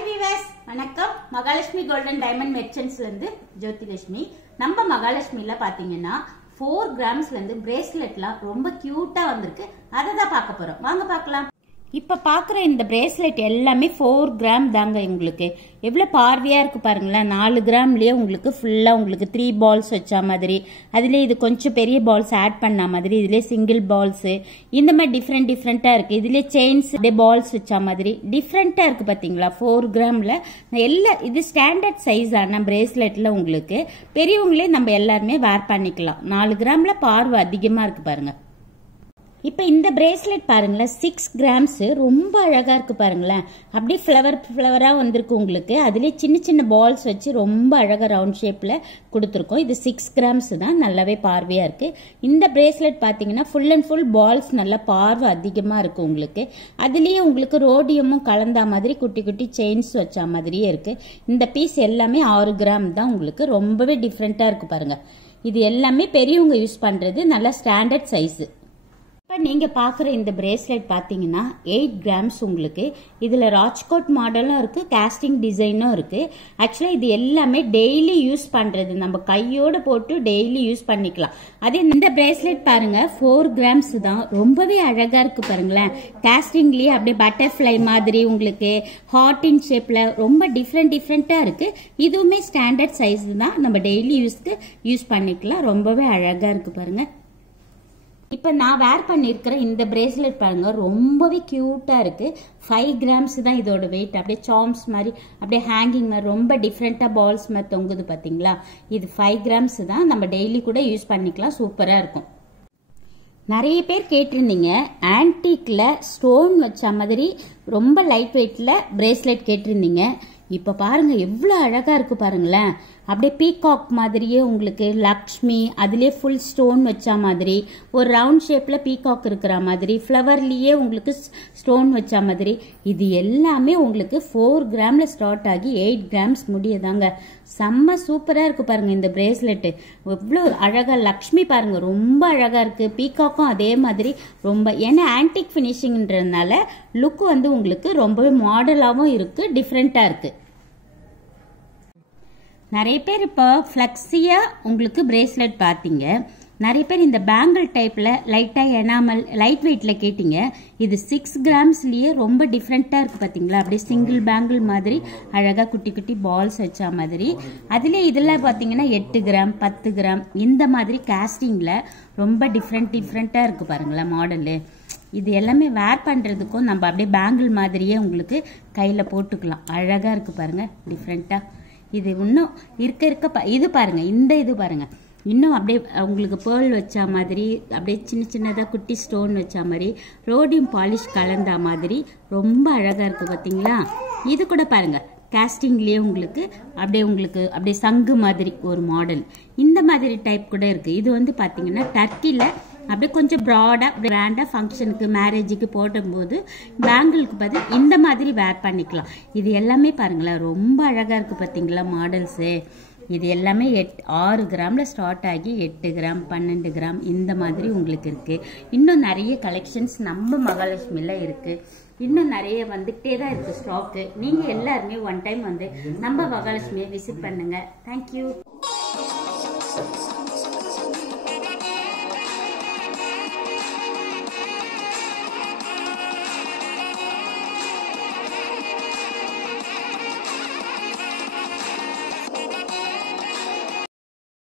Hi viewers, வணக்கம். Mahalakshmi golden diamond மெர்ச்சன்ட்ஸ்ல இருந்து ஜோதிலட்சுமி. நம்ம மகாலட்சுமில பாத்தீங்கன்னா 4 கிராம்ஸ்ல இருந்து பிரேஸ்லெட்லாம் ரொம்ப கியூட்டா வந்திருக்கு. அதை தான் பார்க்க போறோம். வாங்க பார்க்கலாம். இப்ப பாக்குற இந்த பிரேஸ்லெட் எல்லாமே 4 கிராம் தாங்க. உங்களுக்கு எவ்வளவு பார்வையா இருக்கு பாருங்களேன். 4 கிராம்லயே உங்களுக்கு ஃபுல்லா உங்களுக்கு 3 பால்ஸ் வச்ச மாதிரி, அதுல இது கொஞ்சம் பெரிய பால்ஸ் ஆட் பண்ண மாதிரி, இதுல சிங்கிள் பால்ஸ் இந்த மாதிரி டிஃப்ரெண்டா இருக்கு. இதுல செயின்ஸ் பால்ஸ் வச்ச மாதிரி டிஃப்ரெண்டா இருக்கு பாத்தீங்களா. 4 கிராம்ல எல்லா இது ஸ்டாண்டர்ட் சைஸ் ஆன பிரேஸ்லெட்ல உங்களுக்கு பெரியவங்களே நம்ம எல்லாருமே வேர் பண்ணிக்கலாம். 4 கிராம்ல பார்வை அதிகமா இருக்கு பாருங்க. இப்ப இந்த பிரேஸ்லெட் பாருங்களேன், 6 கிராம்ஸ் ரொம்ப அழகா இருக்கு பாருங்களேன். அப்படியே ஃபிளவரா வந்திருக்கு உங்களுக்கு. அதுலயே சின்ன பால்ஸ் வச்சு ரொம்ப அழகா ரவுண்ட் ஷேப்ல கொடுத்துருக்கோம். இது 6 கிராம்ஸ் தான், நல்லாவே பார்வையா இருக்கு. இந்த பிரேஸ்லெட் பாத்தீங்கன்னா ஃபுல் அண்ட் ஃபுல் பால்ஸ் நல்ல பார்வை அதிகமா இருக்கு உங்களுக்கு. அதுலயே உங்களுக்கு ரோடியமும் கலந்தா மாதிரி குட்டி குட்டி செயின்ஸ் வச்ச மாதிரியே இருக்கு. இந்த பீஸ் எல்லாமே 6 கிராம் தான் உங்களுக்கு. ரொம்பவே டிஃப்ரெண்டா இருக்கு பாருங்க. இது எல்லாமே பெரியவங்க யூஸ் பண்றது, நல்ல ஸ்டாண்டர்ட் சைஸ். இப்போ நீங்க பாக்குற இந்த பிரேஸ்லெட் பாத்தீங்கன்னா 8 கிராம்ஸ் உங்களுக்கு. இதுல ராஜ்கோட் மாடலும் இருக்கு, காஸ்டிங் டிசைனும் இருக்கு. ஆக்சுவலா இது எல்லாமே டெய்லி யூஸ் பண்றது, நம்ம கையோட போட்டு டெய்லி யூஸ் பண்ணிக்கலாம். அதே இந்த பிரேஸ்லெட் பாருங்க 4 கிராம்ஸ் தான், ரொம்பவே அழகா இருக்கு பாருங்களேன். காஸ்டிங்லயே அப்படியே பட்டர்ஃபிளை மாதிரி உங்களுக்கு ஹார்ட் இன் ஷேப்ல ரொம்ப டிஃப்ரெண்டா இருக்கு. இதுவுமே ஸ்டாண்டர்ட் சைஸ் தான், நம்ம டெய்லி யூஸ்க்கு யூஸ் பண்ணிக்கலாம். ரொம்பவே அழகா இருக்கு பாருங்க. இப்ப நான் வேர் பண்ணிருக்கிற இந்த பிரேஸ்லெட் பாருங்க, ரொம்பவே கியூட்டா இருக்கு. 5 கிராம்ஸ் தான் இதோட வெயிட். அப்படியே சார்ம்ஸ் மாதிரி, அப்படியே ஹேங்கிங் மாதிரி ரொம்ப டிஃப்ரெண்டா பால்ஸ் மாதிரி தொங்குது பாத்தீங்களா. இது 5 கிராம்ஸ் தான், நம்ம டெய்லி கூட யூஸ் பண்ணிக்கலாம். சூப்பரா இருக்கும். நிறைய பேர் கேட்டிருந்தீங்க ஆன்டிக்ல ஸ்டோன் வச்ச மாதிரி ரொம்ப லைட் வெயிட்ல பிரேஸ்லெட் கேட்டிருந்தீங்க. இப்ப பாருங்க எவ்வளவு அழகா இருக்கு பாருங்களேன். அப்படியே பீகாக் மாதிரியே உங்களுக்கு லக்ஷ்மி, அதுலயே ஃபுல் ஸ்டோன் வச்ச மாதிரி, ஒரு ரவுண்ட் ஷேப்ல பீகாக் இருக்கிற மாதிரி, ஃபிளவர்லயே உங்களுக்கு ஸ்டோன் வச்ச மாதிரி, இது எல்லாமே உங்களுக்கு 4 கிராம்ல ஸ்டார்ட் ஆகி 8 கிராம்ஸ் முடியதாங்க. செம்ம சூப்பரா இருக்கு பாருங்க இந்த பிரேஸ்லெட். எவ்வளவு அழகா லக்ஷ்மி பாருங்க, ரொம்ப அழகா இருக்கு. பீகாக்கும் அதே மாதிரி ரொம்ப, ஏன்னா ஆன்டிக் பினிஷிங்ன்றதுனால லுக் வந்து உங்களுக்கு ரொம்பவே மாடலாவும் இருக்கு, டிஃப்ரெண்டா இருக்கு. நிறைய பேர் இப்போ ஃப்ளெக்ஸியா உங்களுக்கு பிரேஸ்லெட் பார்த்தீங்க. நிறைய பேர் இந்த பேங்கிள் டைப்ல லைட்டா எனாமல் லைட் வெயிட்ல கேட்டீங்க. இது 6 கிராம்ஸ்லயே ரொம்ப டிஃப்ரெண்டா இருக்கு பாத்தீங்களா. அப்படியே சிங்கிள் பேங்கிள் மாதிரி அழகா குட்டி குட்டி பால்ஸ் வச்ச மாதிரி. அதுல இதுல பாத்தீங்கன்னா 8 கிராம் 10 கிராம் இந்த மாதிரி காஸ்டிங்ல ரொம்ப டிஃப்ரெண்டா இருக்கு பாருங்களேன் மாடலு. இது எல்லாமே வேர் பண்றதுக்கும் நம்ம அப்படியே பேங்கிள் மாதிரியே உங்களுக்கு கையில போட்டுக்கலாம். அழகா இருக்கு பாருங்க டிஃப்ரெண்டா. இது இன்னும் இருக்க இது பாருங்க, இந்த இது பாருங்க இன்னும் அப்படியே உங்களுக்கு பேர்ல் வச்ச மாதிரி, அப்படியே சின்னதா குட்டி ஸ்டோன் வச்ச மாதிரி, ரோடியம் பாலிஷ் கலந்த மாதிரி ரொம்ப அழகா இருக்கு பாத்தீங்களா. இது கூட பாருங்க காஸ்டிங்லயே உங்களுக்கு அப்படியே சங்கு மாதிரி ஒரு மாடல், இந்த மாதிரி டைப் கூட இருக்கு. இது வந்து பாத்தீங்கன்னா டர்க்கில அப்படியே கொஞ்சம் ப்ராடா கிராண்டா ஃபங்க்ஷனுக்கு மேரேஜுக்கு போடும்போது பேங்கிளுக்கு பதில் இந்த மாதிரி வேர் பண்ணிக்கலாம். இது எல்லாமே பாருங்களேன் ரொம்ப அழகா இருக்கு பாத்தீங்களா மாடல்ஸு. இது எல்லாமே 6 கிராம்ல ஸ்டார்ட் ஆகி 8 கிராம் 12 கிராம் இந்த மாதிரி உங்களுக்கு இருக்கு. இன்னும் நிறைய கலெக்ஷன்ஸ் நம்ம மகாலட்சுமில இருக்கு. இன்னும் நிறைய வந்துகிட்டே தான் இருக்கு ஸ்டாக்கு. நீங்க எல்லாருமே ஒன் டைம் வந்து நம்ம மகாலட்சுமியை விசிட் பண்ணுங்க. தேங்க்யூ.